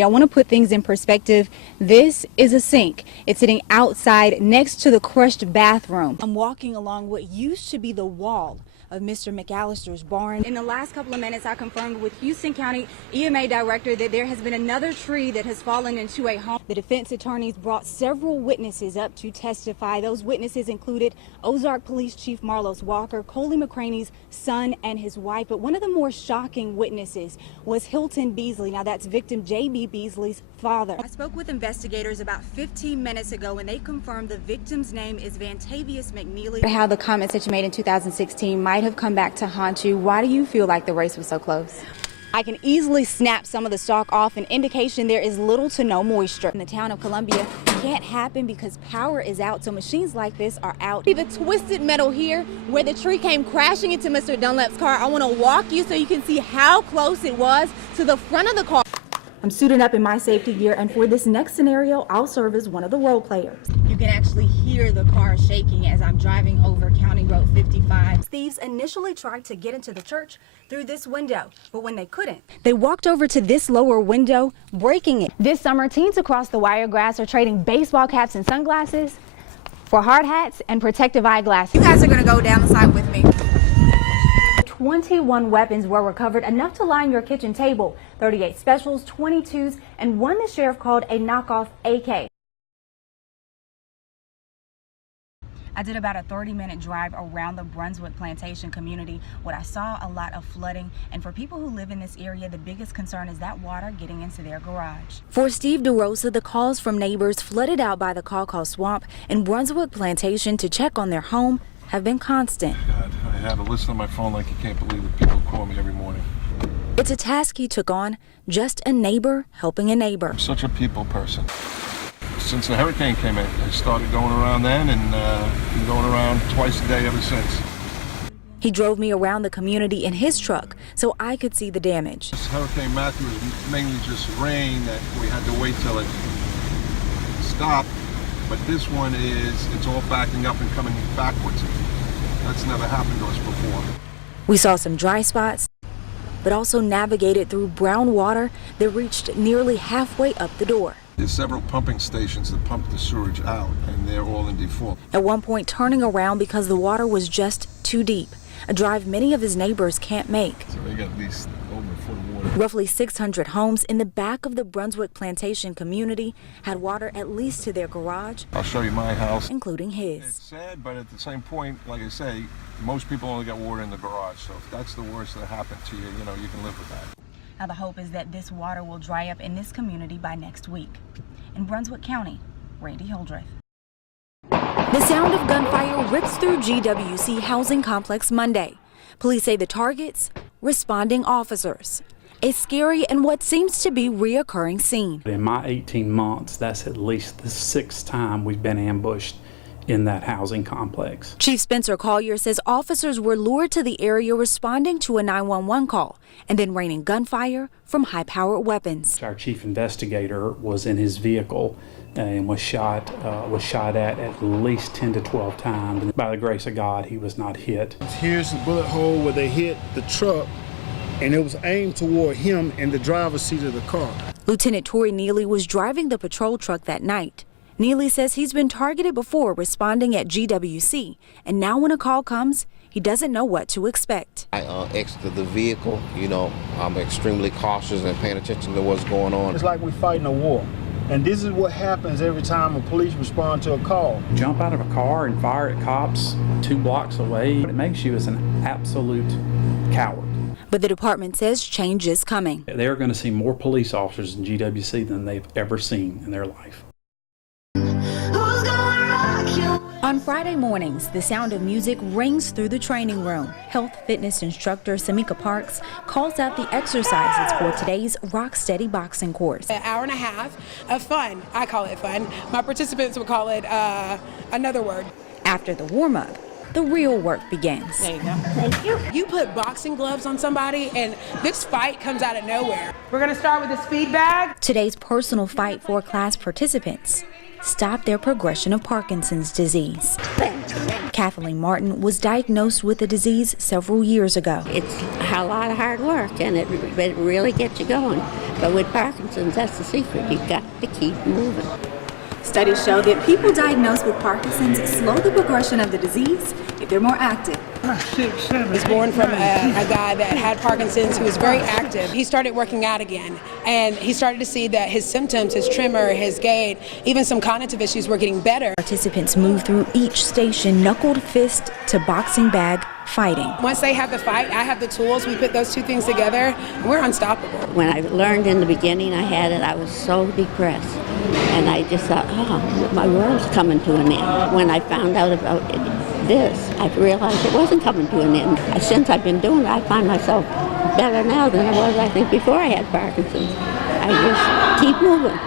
I want to put things in perspective. This is a sink. It's sitting outside next to the crushed bathroom. I'm walking along what used to be the wall of Mr. McAllister's barn. In the last couple of minutes, I confirmed with Houston County EMA Director that there has been another tree that has fallen into a home. The defense attorneys brought several witnesses up to testify. Those witnesses included Ozark Police Chief Marlos Walker, Coley McCraney's son and his wife. But one of the more shocking witnesses was Hilton Beasley. Now that's victim J.B. Beasley's father. I spoke with investigators about 15 minutes ago and they confirmed the victim's name is Vantavius McNeely. How the comments that you made in 2016 might have come back to haunt you. Why do you feel like the race was so close? I can easily snap some of the stalk off, an indication there is little to no moisture. In the town of Columbia, it can't happen because power is out, so machines like this are out. See the twisted metal here where the tree came crashing into Mr. Dunlap's car. I want to walk you so you can see how close it was to the front of the car. I'm suited up in my safety gear, and for this next scenario, I'll serve as one of the role players. You can actually hear the car shaking as I'm driving over County Road 55. Thieves initially tried to get into the church through this window, but when they couldn't, they walked over to this lower window, breaking it. This summer, teens across the Wiregrass are trading baseball caps and sunglasses for hard hats and protective eyeglasses. You guys are gonna go down the side with me. 21 weapons were recovered, enough to line your kitchen table. 38 specials, 22s, and one the sheriff called a knockoff AK. I did about a 30-minute drive around the Brunswick Plantation community. What I saw, a lot of flooding, and for people who live in this area, the biggest concern is that water getting into their garage. For Steve DeRosa, the calls from neighbors flooded out by the Call Swamp and Brunswick Plantation to check on their home have been constant. God, I have a list on my phone like you can't believe it. People call me every morning. It's a task he took on, just a neighbor helping a neighbor. I'm such a people person. Since the hurricane came in, I started going around then and been going around twice a day ever since. He drove me around the community in his truck so I could see the damage. This Hurricane Matthew was mainly just rain that we had to wait till it stopped. But this one it's all backing up and coming backwards. That's never happened to us before. We saw some dry spots, but also navigated through brown water that reached nearly halfway up the door. There's several pumping stations that pump the sewage out, and they're all in default. At one point, turning around because the water was just too deep, a drive many of his neighbors can't make. So they got at least over a foot of water. Roughly 600 homes in the back of the Brunswick Plantation community had water at least to their garage. I'll show you my house, including his. It's sad, but at the same point, like I say, most people only got water in the garage. So if that's the worst that happened to you, you know, you can live with that. Now the hope is that this water will dry up in this community by next week. In Brunswick County, Randi Hildreth. The sound of gunfire rips through GWC housing complex Monday. Police say the targets, responding officers. A scary and what seems to be reoccurring scene. In my 18 months, that's at least the 6th time we've been ambushed in that housing complex. Chief Spencer Collier says officers were lured to the area responding to a 911 call and then raining gunfire from high-powered weapons. Our chief investigator was in his vehicle and was shot at least 10 to 12 times. And by the grace of God, he was not hit. Here's the bullet hole where they hit the truck, and it was aimed toward him in the driver's seat of the car. Lieutenant Torrey Neely was driving the patrol truck that night. Neely says he's been targeted before responding at GWC, and now when a call comes, he doesn't know what to expect. I exited the vehicle. You know, I'm extremely cautious and paying attention to what's going on. It's like we're fighting a war. And this is what happens every time a police respond to a call. Jump out of a car and fire at cops 2 blocks away. It makes you as an absolute coward. But the department says change is coming. They're going to see more police officers in GWC than they've ever seen in their life. On Friday mornings, the sound of music rings through the training room. Health fitness instructor Samika Parks calls out the exercises for today's Rock Steady boxing course. An hour and a half of fun. I call it fun. My participants would call it another word. After the warm-up, the real work begins. There you go. Thank you. You put boxing gloves on somebody and this fight comes out of nowhere. We're going to start with the speed bag. Today's personal fight for class participants stop their progression of Parkinson's disease. Kathleen Martin was diagnosed with the disease several years ago. It's a lot of hard work, and it really gets you going. But with Parkinson's, that's the secret. You've got to keep moving. Studies show that people diagnosed with Parkinson's slow the progression of the disease if they're more active. I was born from a guy that had Parkinson's who was very active. He started working out again, and he started to see that his symptoms, his tremor, his gait, even some cognitive issues were getting better. Participants move through each station, knuckled fist to boxing bag, fighting. Once they have the fight, I have the tools. We put those two things together, and we're unstoppable. When I learned in the beginning I had it, I was so depressed. And I just thought, oh, my world's coming to an end. When I found out about this, I realized it wasn't coming to an end. Since I've been doing it, I find myself better now than I was, I think, before I had Parkinson's. I just keep moving.